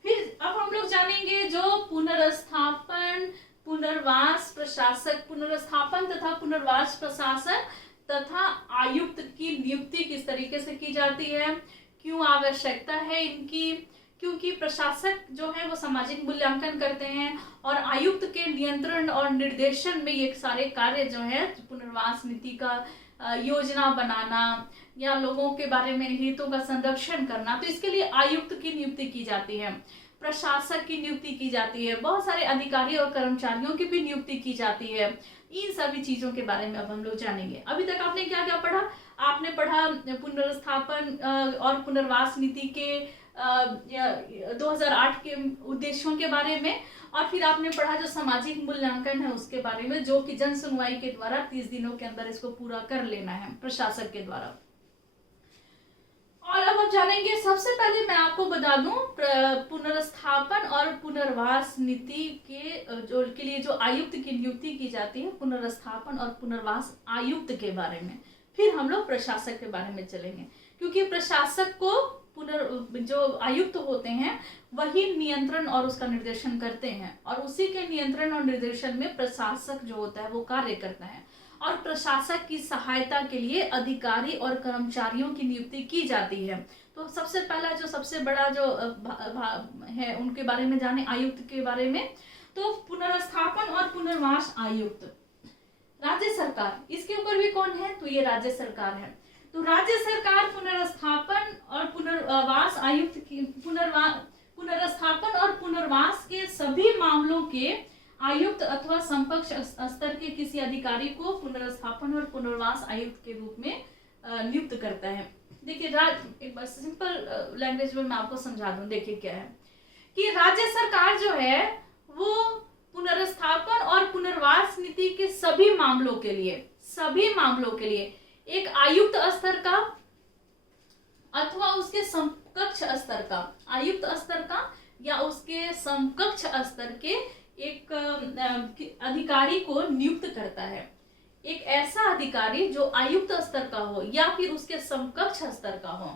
फिर अब हम लोग जानेंगे जो पुनर्स्थापन, पुनर्वास प्रशासक, पुनर्स्थापन तथा पुनर्वास प्रशासक तथा आयुक्त की नियुक्ति किस तरीके से की जाती है, क्यों आवश्यकता है इनकी, क्योंकि प्रशासक जो है वो सामाजिक मूल्यांकन करते हैं, और आयुक्त के नियंत्रण और निर्देशन में ये सारे कार्य जो है पुनर्वास नीति का योजना बनाना या लोगों के बारे में हितों का संरक्षण करना, तो इसके लिए आयुक्त की नियुक्ति की जाती है, प्रशासक की नियुक्ति की जाती है, बहुत सारे अधिकारी और कर्मचारियों की भी नियुक्ति की जाती है। इन सभी चीजों के बारे में अब हम लोग जानेंगे। अभी तक आपने क्या क्या पढ़ा? आपने पढ़ा पुनर्स्थापन और पुनर्वास नीति के 2008 के उद्देश्यों के बारे में, और फिर आपने पढ़ा जो सामाजिक मूल्यांकन है उसके बारे में, जो कि जन सुनवाई के द्वारा 30 दिनों के अंदर इसको पूरा कर लेना है प्रशासक के द्वारा। और अब हम जानेंगे, सबसे पहले मैं आपको बता दूं पुनर्स्थापन और पुनर्वास नीति के लिए जो आयुक्त की नियुक्ति की जाती है, पुनर्स्थापन और पुनर्वास आयुक्त के बारे में। फिर हम लोग प्रशासक के बारे में चलेंगे, क्योंकि प्रशासक को जो आयुक्त होते हैं वही नियंत्रण और उसका निर्देशन करते हैं, और उसी के नियंत्रण और निर्देशन में प्रशासक जो होता है वो कार्य करता है। और प्रशासक की सहायता के लिए अधिकारी और कर्मचारियों की नियुक्ति की जाती है। तो सबसे पहला जो सबसे बड़ा जो है उनके बारे में जाने, आयुक्त के बारे में। तो पुनर्स्थापन और पुनर्वास आयुक्त, राज्य सरकार, इसके ऊपर भी कौन है? तो ये राज्य सरकार है। तो राज्य सरकार पुनर्स्थापन और पुनर्वास आयुक्त की पुनर्स्थापन और पुनर्वास के सभी मामलों के आयुक्त अथवा समकक्ष स्तर के किसी अधिकारी को पुनर्स्थापन और पुनर्वास आयुक्त के रूप में नियुक्त करता है। देखिए एक बार सिंपल लैंग्वेज में मैं आपको समझा दूं। देखिए क्या है कि राज्य सरकार जो है वो पुनर्स्थापन और पुनर्वास नीति के सभी मामलों के लिए एक आयुक्त स्तर का अथवा उसके समकक्ष समकक्ष स्तर का, आयुक्त स्तर का या उसके समकक्ष स्तर के एक अधिकारी को नियुक्त करता है। एक ऐसा अधिकारी जो आयुक्त स्तर का हो या फिर उसके समकक्ष स्तर का हो,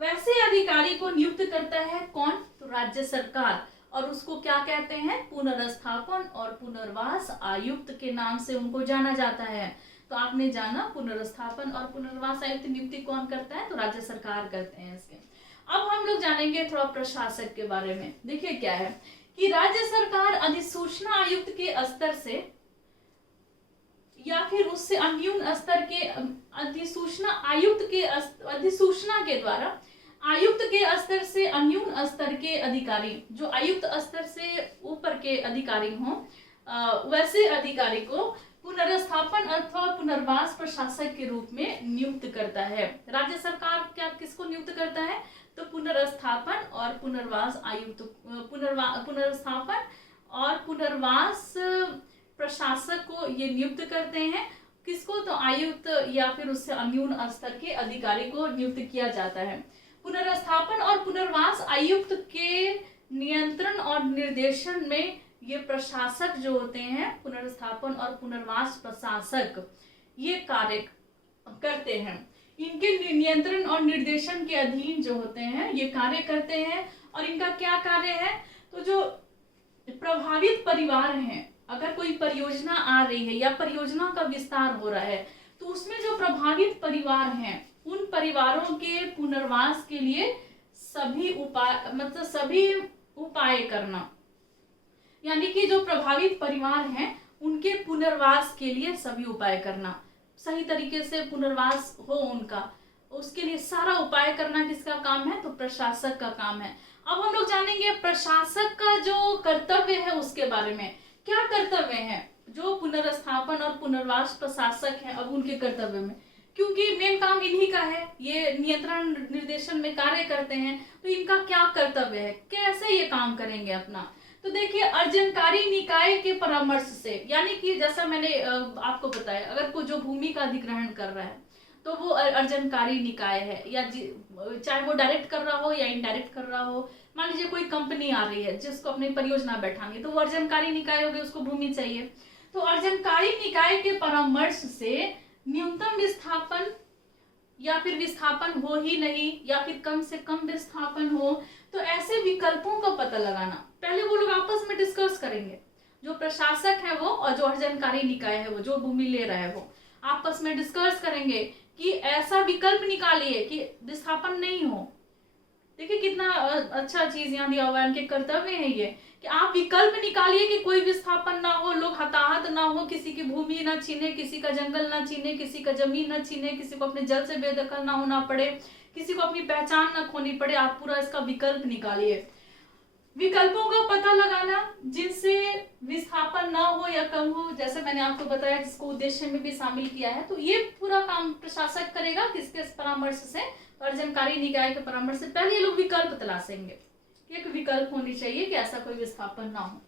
वैसे अधिकारी को नियुक्त करता है कौन? तो राज्य सरकार। और उसको क्या कहते हैं? पुनर्स्थापन और पुनर्वास आयुक्त के नाम से उनको जाना जाता है। तो आपने जाना पुनर्स्थापन और पुनर्वास आयुक्त नियुक्ति कौन करता है? तो राज्य सरकार करते हैं इसके। अब हम लोग जानेंगे थोड़ा प्रशासक के बारे में। देखिए क्या है कि राज्य सरकार अधिसूचना आयुक्त के स्तर से या फिर उससे अन्यून स्तर के अधिसूचना के द्वारा आयुक्त के स्तर से अन्यून स्तर के अधिकारी, जो आयुक्त स्तर से ऊपर के अधिकारी हों, वैसे अधिकारी को पुनर्स्थापन अथवा पुनर्वास प्रशासक के रूप में नियुक्त करता है। राज्य सरकार क्या किसको नियुक्त करता है? तो पुनर्स्थापन और पुनर्वास आयुक्त, पुनर्स्थापन और पुनर्वास प्रशासक को ये नियुक्त करते हैं। किसको? तो आयुक्त या फिर उससे अन्यून स्तर के अधिकारी को नियुक्त किया जाता है। पुनर्स्थापन और पुनर्वास आयुक्त के नियंत्रण और निर्देशन में ये प्रशासक जो होते हैं, पुनर्स्थापन और पुनर्वास प्रशासक, ये कार्य करते हैं। इनके नियंत्रण और निर्देशन के अधीन जो होते हैं ये कार्य करते हैं। और इनका क्या कार्य है? तो जो प्रभावित परिवार हैं, अगर कोई परियोजना आ रही है या परियोजना का विस्तार हो रहा है, तो उसमें जो प्रभावित परिवार हैं उन परिवारों के पुनर्वास के लिए सभी उपाय करना, यानी कि जो प्रभावित परिवार हैं उनके पुनर्वास के लिए सभी उपाय करना, सही तरीके से पुनर्वास हो उनका, उसके लिए सारा उपाय करना किसका काम है? तो प्रशासक का काम है। अब हम लोग जानेंगे प्रशासक का जो कर्तव्य है उसके बारे में। क्या कर्तव्य है जो पुनर्स्थापन और पुनर्वास प्रशासक हैं अब उनके कर्तव्य में? क्योंकि मेन काम इन्हीं का है, ये नियंत्रण निर्देशन में कार्य करते हैं, तो इनका क्या कर्तव्य है, कैसे ये काम करेंगे अपना? तो देखिए, अर्जनकारी निकाय के परामर्श से, यानी कि जैसा मैंने आपको बताया, अगर कोई जो भूमि का अधिग्रहण कर रहा है तो वो अर्जनकारी निकाय है, या चाहे वो डायरेक्ट कर रहा हो या इनडायरेक्ट कर रहा हो। मान लीजिए कोई कंपनी आ रही है जिसको अपनी परियोजना बैठानी है, तो वो अर्जनकारी निकाय हो गई, उसको भूमि चाहिए। तो अर्जनकारी निकाय के परामर्श से न्यूनतम विस्थापन या फिर विस्थापन हो ही नहीं या फिर कम से कम विस्थापन हो, तो ऐसे विकल्पों का पता लगाना। पहले वो लोग आपस में डिस्कस करेंगे, जो प्रशासक है वो और जो अर्जनकारी निकाय है वो, जो भूमि ले रहा है वो आपस में डिस्कस करेंगे कि ऐसा विकल्प निकालिए कि विस्थापन नहीं हो। देखिए कितना अच्छा चीज यहाँ दिया हुआ है, इनके कर्तव्य है ये कि आप विकल्प निकालिए कि कोई विस्थापन ना हो, लोग हताहत ना हो, किसी की भूमि ना छीने, किसी का जंगल ना छीने, किसी का जमीन ना छीने, किसी को अपने जल से बेदखल ना होना पड़े, किसी को अपनी पहचान ना खोनी पड़े। आप पूरा इसका विकल्प निकालिए। विकल्पों का पता लगाना जिनसे विस्थापन ना हो या कम हो, जैसे मैंने आपको बताया, जिसको उद्देश्य में भी शामिल किया है, तो ये पूरा काम प्रशासक करेगा। किसके परामर्श से? अर्जनकारी निकाय के परामर्श से। पहले ये लोग विकल्प तलाशेंगे, एक विकल्प होनी चाहिए कि ऐसा कोई विस्थापन ना हो।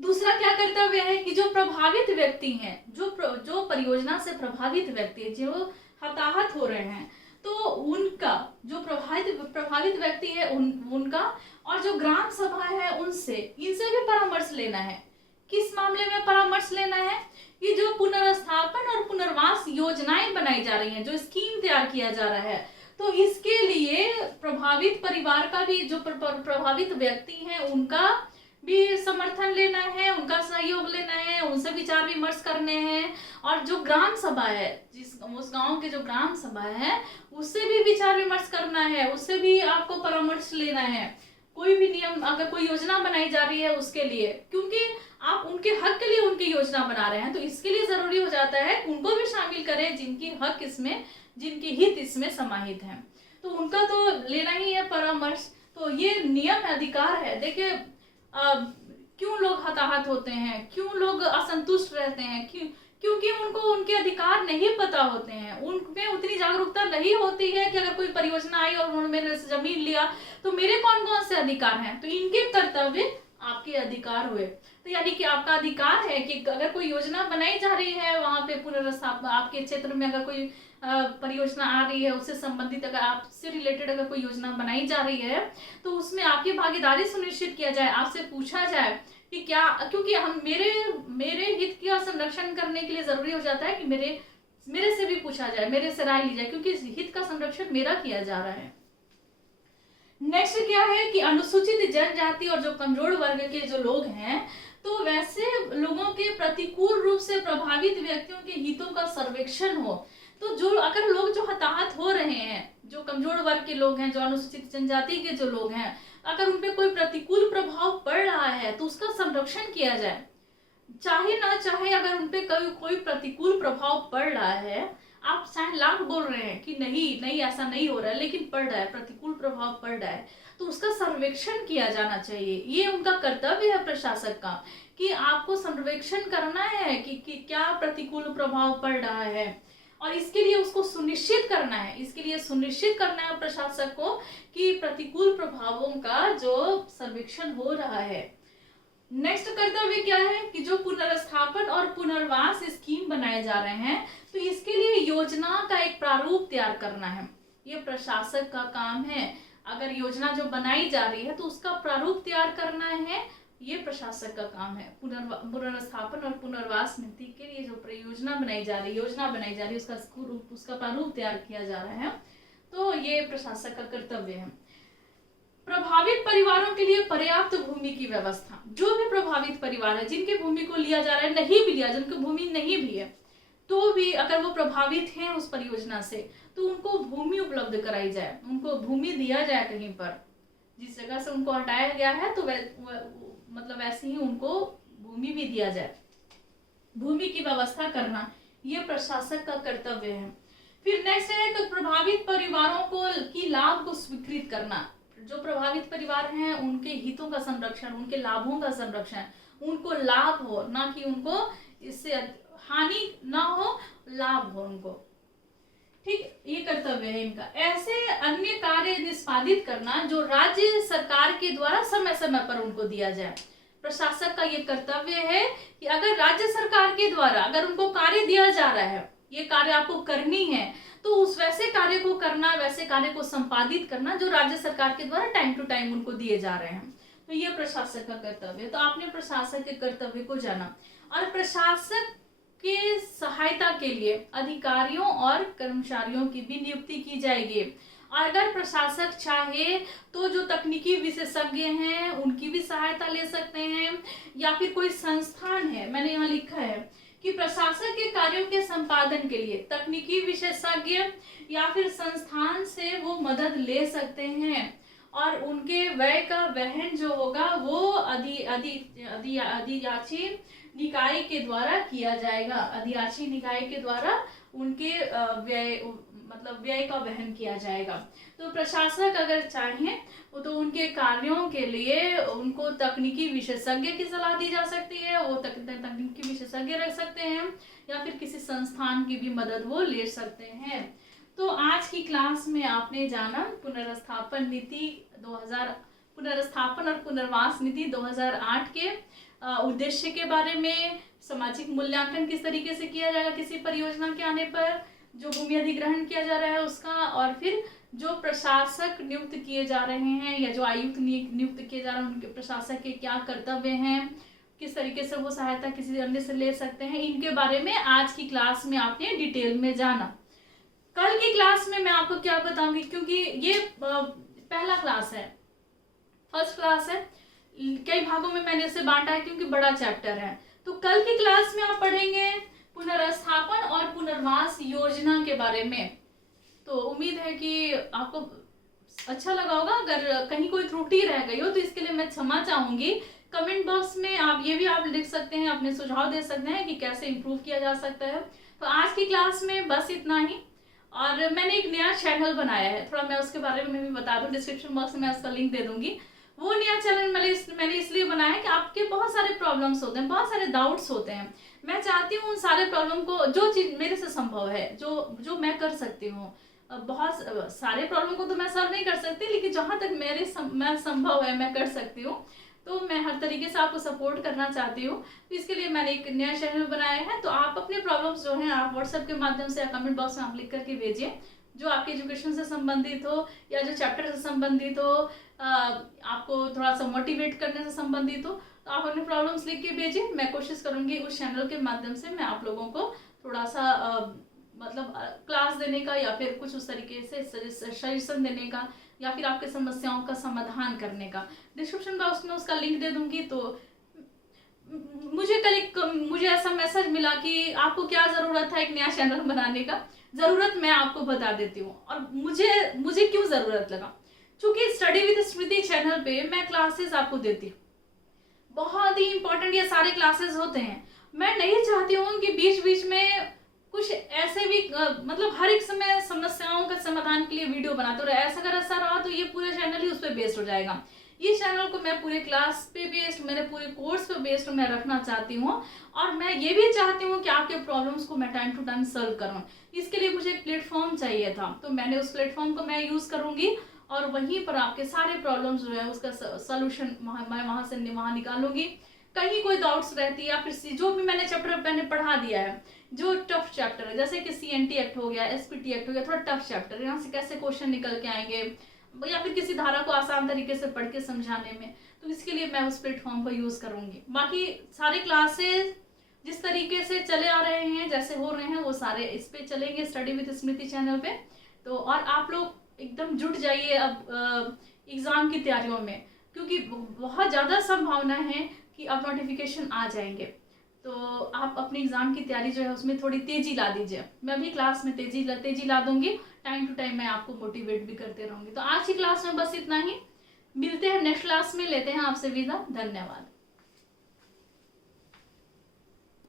दूसरा क्या कर्तव्य है कि जो प्रभावित व्यक्ति हैं, जो परियोजना से प्रभावित व्यक्ति, जो हताहत हो रहे हैं, तो उनका जो प्रभावित व्यक्ति है उनका और जो ग्राम सभा है इनसे भी परामर्श लेना है। किस मामले में परामर्श लेना है? कि जो पुनर्स्थापन और पुनर्वास योजनाएं बनाई जा रही हैं, जो स्कीम तैयार किया जा रहा है, तो इसके लिए प्रभावित परिवार का भी, जो प्रभावित व्यक्ति हैं उनका भी समर्थन लेना है, उनका सहयोग लेना है, उनसे विचार विमर्श करने हैं। और जो ग्राम सभा है, उस गांव के जो ग्राम सभा है उससे भी विचार विमर्श करना है, उससे भी आपको परामर्श लेना है। कोई भी नियम, अगर कोई योजना बनाई जा रही है उसके लिए, क्योंकि आप उनके हक के लिए उनकी योजना बना रहे हैं, तो इसके लिए जरूरी हो जाता है उनको भी शामिल करें जिनकी हक इसमें, जिनकी हित इसमें समाहित है, तो उनका तो लेना ही है परामर्श। तो ये नियम अधिकार है। देखिए क्यों लोग हताहत होते हैं, क्यों लोग असंतुष्ट रहते हैं, क्योंकि उनको उनके अधिकार नहीं पता होते हैं, उनमें उतनी जागरूकता नहीं होती है कि अगर कोई परियोजना आई और उन्होंने मेरे से जमीन लिया तो मेरे कौन कौन से अधिकार हैं। तो इनके कर्तव्य आपके अधिकार हुए। तो तो यानी कि आपका अधिकार है कि अगर कोई योजना बनाई जा रही है वहां पे पुनर्स्थापन, आपके क्षेत्र में अगर कोई परियोजना आ रही है, उससे संबंधित अगर आपसे रिलेटेड अगर कोई योजना बनाई जा रही है तो उसमें आपकी भागीदारी सुनिश्चित किया जाए, आपसे पूछा जाए कि क्या, क्योंकि हम मेरे हित का संरक्षण करने के लिए जरूरी हो जाता है कि मेरे से भी पूछा जाए, मेरे से राय ली जाए, क्योंकि हित का संरक्षण मेरा किया जा रहा है। नेक्स्ट क्या है कि अनुसूचित जनजाति और जो कमजोर वर्ग के जो लोग हैं, तो वैसे लोगों के प्रतिकूल रूप से प्रभावित व्यक्तियों के हितों का सर्वेक्षण हो। तो जो अगर लोग जो हताहत हो रहे हैं, जो कमजोर वर्ग के लोग हैं, जो अनुसूचित जनजाति के जो लोग हैं, अगर उन पे कोई प्रतिकूल प्रभाव पड़ रहा है तो उसका संरक्षण किया जाए। चाहे ना चाहे अगर उन पे कोई प्रतिकूल प्रभाव पड़ रहा है, आप चाहे लाख बोल रहे हैं कि नहीं ऐसा नहीं हो रहा है, लेकिन पड़ रहा है, प्रतिकूल प्रभाव पड़ रहा है, तो उसका सर्वेक्षण किया जाना चाहिए। ये उनका कर्तव्य है प्रशासक का कि आपको सर्वेक्षण करना है कि क्या प्रतिकूल प्रभाव पड़ रहा है, और इसके लिए उसको सुनिश्चित करना है, इसके लिए सुनिश्चित करना है प्रशासक को कि प्रतिकूल प्रभावों का जो सर्वेक्षण हो रहा है। नेक्स्ट कर्तव्य क्या है कि जो पुनर्स्थापन और पुनर्वास स्कीम बनाए जा रहे हैं, तो इसके लिए योजना का एक प्रारूप तैयार करना है, ये प्रशासक का काम है। अगर योजना जो बनाई जा रही है तो उसका प्रारूप तैयार करना है, ये प्रशासक का काम है। पुनर्स्थापन और पुनर्वास नीति के लिए जो योजना बनाई जा रही है उसका प्रारूप तैयार किया जा रहा है, तो ये प्रशासक का कर्तव्य है। प्रभावित परिवारों के लिए पर्याप्त भूमि की व्यवस्था। जो भी प्रभावित परिवार है, जिनके भूमि को लिया जा रहा है, नहीं भी लिया, जिनकी भूमि नहीं भी है, तो भी अगर वो प्रभावित हैं उस परियोजना से, तो उनको भूमि उपलब्ध कराई जाए, उनको भूमि दिया जाए। कहीं पर जिस जगह से उनको हटाया गया है तो मतलब वैसे ही उनको भूमि भी दिया जाए। भूमि की व्यवस्था करना ये प्रशासक का कर्तव्य है। फिर नेक्स्ट है कि प्रभावित परिवारों को की लाभ को स्वीकृत करना। जो प्रभावित परिवार हैं उनके हितों का संरक्षण, उनके लाभों का संरक्षण, उनको लाभ हो, ना कि उनको इससे हानि ना हो, लाभ हो उनको। ठीक, ये कर्तव्य है इनका। ऐसे अन्य कार्य निष्पादित करना जो राज्य सरकार के द्वारा समय समय पर उनको दिया जाए। प्रशासक का ये कर्तव्य है कि अगर राज्य सरकार के द्वारा अगर उनको कार्य दिया जा रहा है, ये कार्य आपको करनी है, तो उस वैसे कार्य को करना, वैसे कार्य को संपादित करना जो राज्य सरकार के द्वारा टाइम टू टाइम उनको दिए जा रहे हैं, तो ये प्रशासक का कर्तव्य है। तो आपने प्रशासक के कर्तव्य को जाना। और प्रशासक के सहायता के लिए अधिकारियों और कर्मचारियों की भी नियुक्ति की जाएगी। अगर प्रशासक चाहे तो जो तकनीकी विशेषज्ञ हैं उनकी भी सहायता ले सकते हैं, या फिर कोई संस्थान है, मैंने यहाँ लिखा है कि प्रशासक के कार्यों के संपादन के लिए तकनीकी विशेषज्ञ या फिर संस्थान से वो मदद ले सकते हैं, और उनके व्यय का वहन जो होगा वो अधियाची निकाय के द्वारा किया जाएगा। अधियाची निकाय के द्वारा उनके व्यय का वहन किया जाएगा। तो प्रशासक अगर चाहें तो उनके कार्यों के लिए उनको तकनीकी विशेषज्ञ की सलाह दी जा सकती है, वो तकनीकी विशेषज्ञ रख सकते हैं, या फिर किसी संस्थान की भी मदद वो ले सकते हैं। तो आज की क्लास में आपने जाना पुनर्स्थापन और पुनर्वास नीति 2008 के उद्देश्य के बारे में, सामाजिक मूल्यांकन किस तरीके से किया जाएगा किसी परियोजना के आने पर, जो भूमि अधिग्रहण किया जा रहा है उसका, और फिर जो प्रशासक नियुक्त किए जा रहे हैं या जो आयुक्त नियुक्त किए जा रहे हैं उनके प्रशासक के क्या कर्तव्य हैं, किस तरीके से वो सहायता किसी अन्य से ले सकते हैं, इनके बारे में आज की क्लास में आपने डिटेल में जाना। कल की क्लास में मैं आपको क्या बताऊंगी, क्योंकि ये पहला क्लास है, फर्स्ट क्लास है, कई भागों में मैंने इसे बांटा है क्योंकि बड़ा चैप्टर है। तो कल की क्लास में आप पढ़ेंगे पुनर्स्थापन और पुनर्वास योजना के बारे में। तो उम्मीद है कि आपको अच्छा लगा होगा। अगर कहीं कोई त्रुटि रह गई हो तो इसके लिए मैं क्षमा चाहूंगी। कमेंट बॉक्स में आप लिख सकते हैं, अपने सुझाव दे सकते हैं कि कैसे इम्प्रूव किया जा सकता है। तो आज की क्लास में बस इतना ही। और मैंने एक नया चैनल बनाया है, थोड़ा मैं उसके बारे में भी बता दूं, डिस्क्रिप्शन बॉक्स में मैं उसका लिंक दे दूंगी। वो नया चैनल मैंने इसलिए बनाया है कि आपके बहुत सारे प्रॉब्लम्स होते हैं, बहुत सारे डाउट्स होते हैं। मैं चाहती हूँ उन सारे प्रॉब्लम को, जो चीज मेरे से संभव है, जो मैं कर सकती हूँ, बहुत सारे प्रॉब्लम को तो मैं सॉल्व नहीं कर सकती, लेकिन जहाँ तक मैं संभव है मैं कर सकती हूँ, तो मैं हर तरीके से आपको सपोर्ट करना चाहती हूँ। तो इसके लिए मैंने एक नया चैनल बनाया है। तो आप अपने प्रॉब्लम्स जो हैं आप व्हाट्सएप के माध्यम से या कमेंट बॉक्स में आप लिख करके भेजिए, जो आपके एजुकेशन से संबंधित हो या जो चैप्टर से संबंधित हो, आपको थोड़ा सा मोटिवेट करने से संबंधित हो, तो आप अपने प्रॉब्लम्स लिख के भेजिए। मैं कोशिश करूँगी उस चैनल के माध्यम से मैं आप लोगों को थोड़ा सा मतलब क्लास देने का या फिर कुछ उस तरीके से सजेशन देने का या फिर आपके समस्याओं का समाधान करने का। डिस्क्रिप्शन बॉक्स में उसका लिंक दे दूंगी। तो मुझे ऐसा मैसेज मिला कि आपको क्या ज़रूरत है एक नया चैनल बनाने का। ज़रूरत मैं आपको बता देती हूँ, और मुझे क्यों ज़रूरत लगा, क्योंकि स्टडी विद स्मृति चैनल पे मैं क्लासेस आपको देती हूँ। बहुत ही इंपॉर्टेंट ये सारे क्लासेस होते हैं। मैं नहीं चाहती हूँ कि बीच बीच में कुछ ऐसे भी मतलब हर एक समय समस्याओं का समाधान के लिए वीडियो बनाते रहे। अगर ऐसा रहा तो ये पूरा चैनल ही उस पर बेस्ड हो जाएगा। ये चैनल को मैं पूरे क्लास पे बेस्ड, मेरे पूरे कोर्स पे बेस्ड मैं रखना चाहती हूँ, और मैं ये भी चाहती हूँ कि आपके प्रॉब्लम्स को मैं टाइम टू टाइम सॉल्व करूँ। इसके लिए मुझे एक प्लेटफॉर्म चाहिए था, तो मैंने उस प्लेटफॉर्म को मैं यूज़ करूँगी, और वहीं पर आपके सारे प्रॉब्लम्स जो है उसका सोल्यूशन मैं वहाँ से निकालूंगी। कहीं कोई डाउट्स रहती है या फिर जो भी मैंने चैप्टर मैंने पढ़ा दिया है, जो टफ चैप्टर है, जैसे कि CNT एक्ट हो गया, SPT एक्ट हो गया, थोड़ा टफ चैप्टर, यहाँ से कैसे क्वेश्चन निकल के आएंगे, या फिर किसी धारा को आसान तरीके से पढ़ के समझाने में, तो इसके लिए मैं उस प्लेटफॉर्म को यूज़ करूँगी। बाकी सारे क्लासेस जिस तरीके से चले आ रहे हैं, जैसे हो रहे हैं, वो सारे इस पे चलेंगे, स्टडी विद स्मृति चैनल पे। तो और आप लोग एकदम जुट जाइए अब एग्ज़ाम की तैयारियों में, क्योंकि बहुत ज़्यादा संभावना है कि अब नोटिफिकेशन आ जाएंगे। तो आप अपनी एग्ज़ाम की तैयारी जो है उसमें थोड़ी तेज़ी ला दीजिए। मैं भी क्लास में तेज़ी ला दूंगी, टाइम टू टाइम मैं आपको मोटिवेट भी करते रहूँगी। तो आज की क्लास में बस इतना ही, मिलते हैं नेक्स्ट क्लास में, लेते हैं आपसे विदा, धन्यवाद।